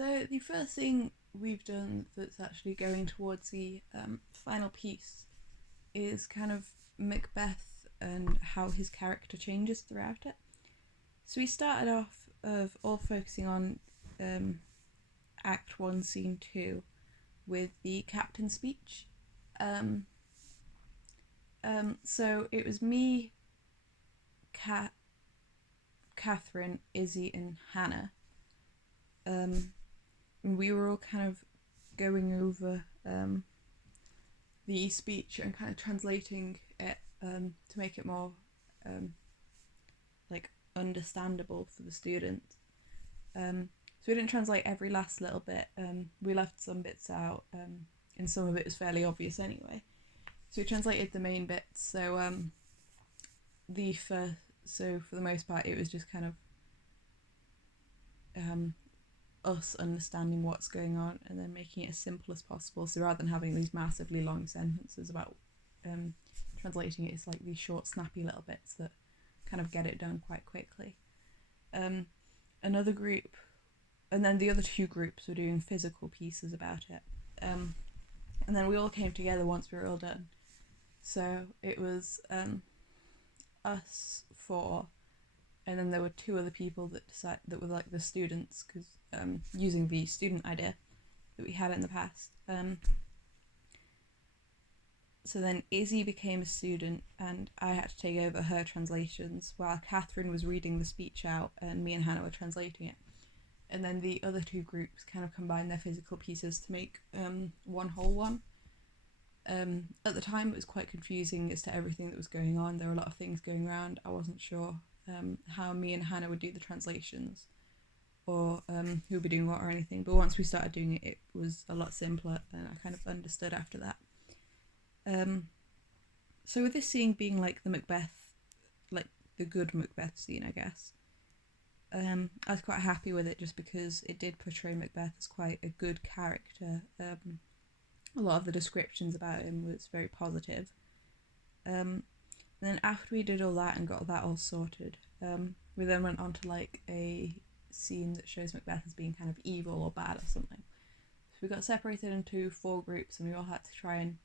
So the first thing we've done that's actually going towards the final piece is kind of Macbeth and how his character changes throughout it. So we started off of all focusing on um, Act 1, Scene 2 with the captain's speech. Um, so it was me, Catherine, Izzy, and Hannah. And we were all kind of going over the speech and kind of translating it to make it more like understandable for the student. So we didn't translate every last little bit. We left some bits out, and some of it was fairly obvious anyway. So we translated the main bits. So for the most part, it was just kind of us understanding what's going on and then making it as simple as possible. So rather than having these massively long sentences about translating it, it's like these short, snappy little bits that kind of get it done quite quickly. Another group, and then the other two groups were doing physical pieces about it. And then we all came together once we were all done. So it was us four, and then there were two other people that were like the students, because using the student idea that we had in the past. So then Izzy became a student, and I had to take over her translations while Catherine was reading the speech out, and me and Hannah were translating it. And then the other two groups kind of combined their physical pieces to make one whole one. At the time, it was quite confusing as to everything that was going on. There were a lot of things going around. I wasn't sure how me and Hannah would do the translations, or who would be doing what or anything. But once we started doing it, it was a lot simpler, and I kind of understood after that. So with this scene being like the Macbeth, like the good Macbeth scene, I guess, I was quite happy with it just because it did portray Macbeth as quite a good character. A lot of the descriptions about him was very positive. And then after we did all that and got that all sorted, we then went on to like a scene that shows Macbeth as being kind of evil or bad or something. So we got separated into 4 groups, and we all had to try and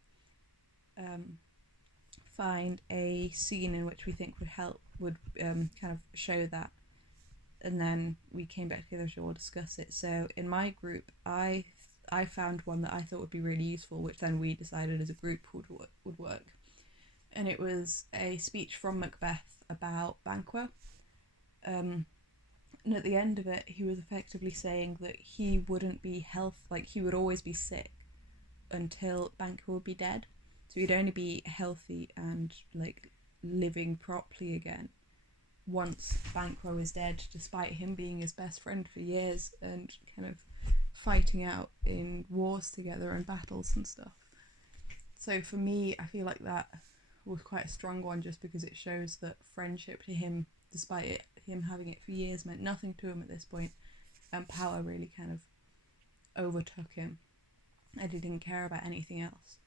find a scene in which we think would kind of show that, and then we came back together to all discuss it. So in my group, I found one that I thought would be really useful, which then we decided as a group would work, and it was a speech from Macbeth about Banquo. And at the end of it, he was effectively saying that he wouldn't be he would always be sick until Banquo would be dead. So he'd only be healthy and like living properly again once Banquo is dead, despite him being his best friend for years and kind of fighting out in wars together and battles and stuff. So for me, I feel like that was quite a strong one, just because it shows that friendship to him, despite him having it for years, meant nothing to him at this point, and power really kind of overtook him, and he didn't care about anything else.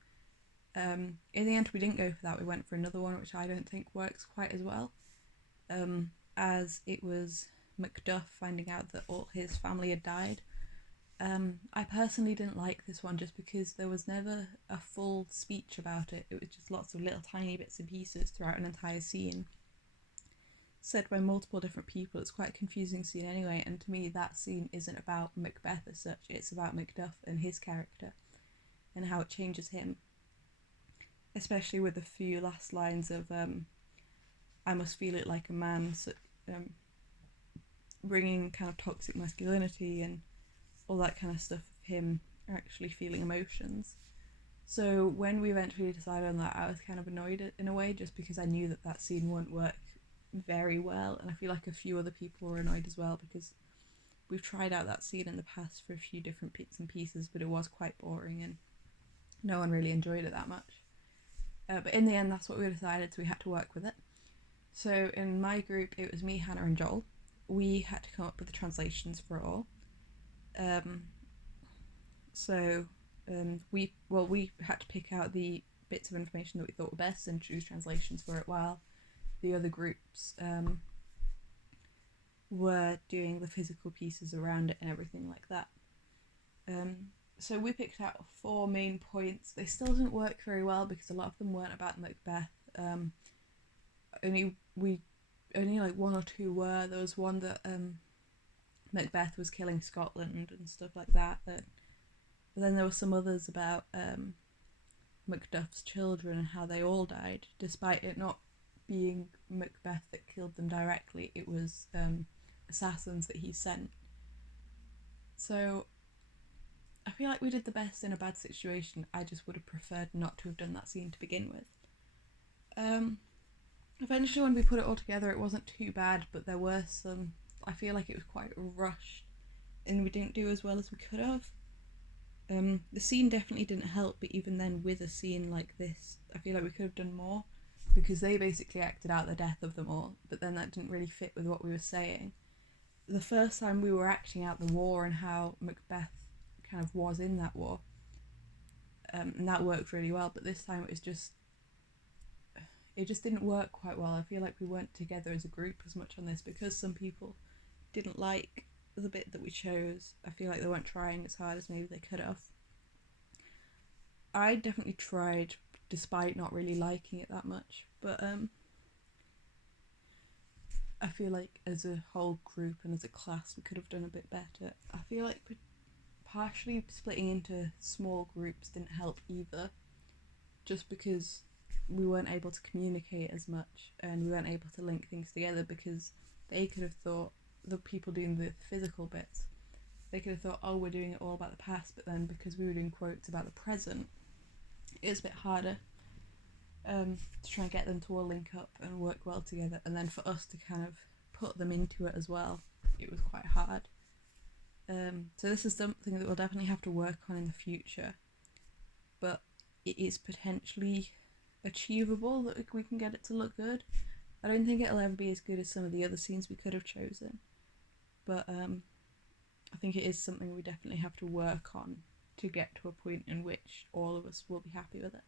In the end, we didn't go for that. We went for another one, which I don't think works quite as well, as it was Macduff finding out that all his family had died. I personally didn't like this one just because there was never a full speech about it. It was just lots of little tiny bits and pieces throughout an entire scene, said by multiple different people. It's quite a confusing scene anyway, and to me that scene isn't about Macbeth as such. It's about Macduff and his character and how it changes him, especially with the few last lines of I must feel it like a man, so, bringing kind of toxic masculinity and all that kind of stuff of him actually feeling emotions. So when we eventually decided on that, I was kind of annoyed in a way, just because I knew that scene wouldn't work very well, and I feel like a few other people were annoyed as well, because we've tried out that scene in the past for a few different bits and pieces, but it was quite boring and no one really enjoyed it that much. But in the end, that's what we decided, so we had to work with it. So in my group, it was me, Hannah, and Joel. We had to come up with the translations for it all. We had to pick out the bits of information that we thought were best and choose translations for it, while the other groups were doing the physical pieces around it and everything like that. Um, so we picked out 4 main points. They still didn't work very well because a lot of them weren't about Macbeth. Only we only like one or two were. There was one that Macbeth was killing Scotland and stuff like that. But then there were some others about Macduff's children and how they all died, despite it not being Macbeth that killed them directly. It was assassins that he sent. So I feel like we did the best in a bad situation. I just would have preferred not to have done that scene to begin with. Eventually, when we put it all together, it wasn't too bad, but there were some. I feel like it was quite rushed, and we didn't do as well as we could have. The scene definitely didn't help, but even then, with a scene like this, I feel like we could have done more because they basically acted out the death of them all, but then that didn't really fit with what we were saying. The first time we were acting out the war and how Macbeth kind of was in that war, and that worked really well, but this time it just didn't work quite well. I feel like we weren't together as a group as much on this because some people didn't like the bit that we chose. I feel like they weren't trying as hard as maybe they could have. I definitely tried despite not really liking it that much, but I feel like as a whole group and as a class we could have done a bit better. I feel like partially splitting into small groups didn't help either, just because we weren't able to communicate as much and we weren't able to link things together because they could have thought, the people doing the physical bits, they could have thought, oh, we're doing it all about the past, but then because we were doing quotes about the present, it was a bit harder to try and get them to all link up and work well together, and then for us to kind of put them into it as well, it was quite hard. So this is something that we'll definitely have to work on in the future, but it is potentially achievable that we can get it to look good. I don't think it'll ever be as good as some of the other scenes we could have chosen, but I think it is something we definitely have to work on to get to a point in which all of us will be happy with it.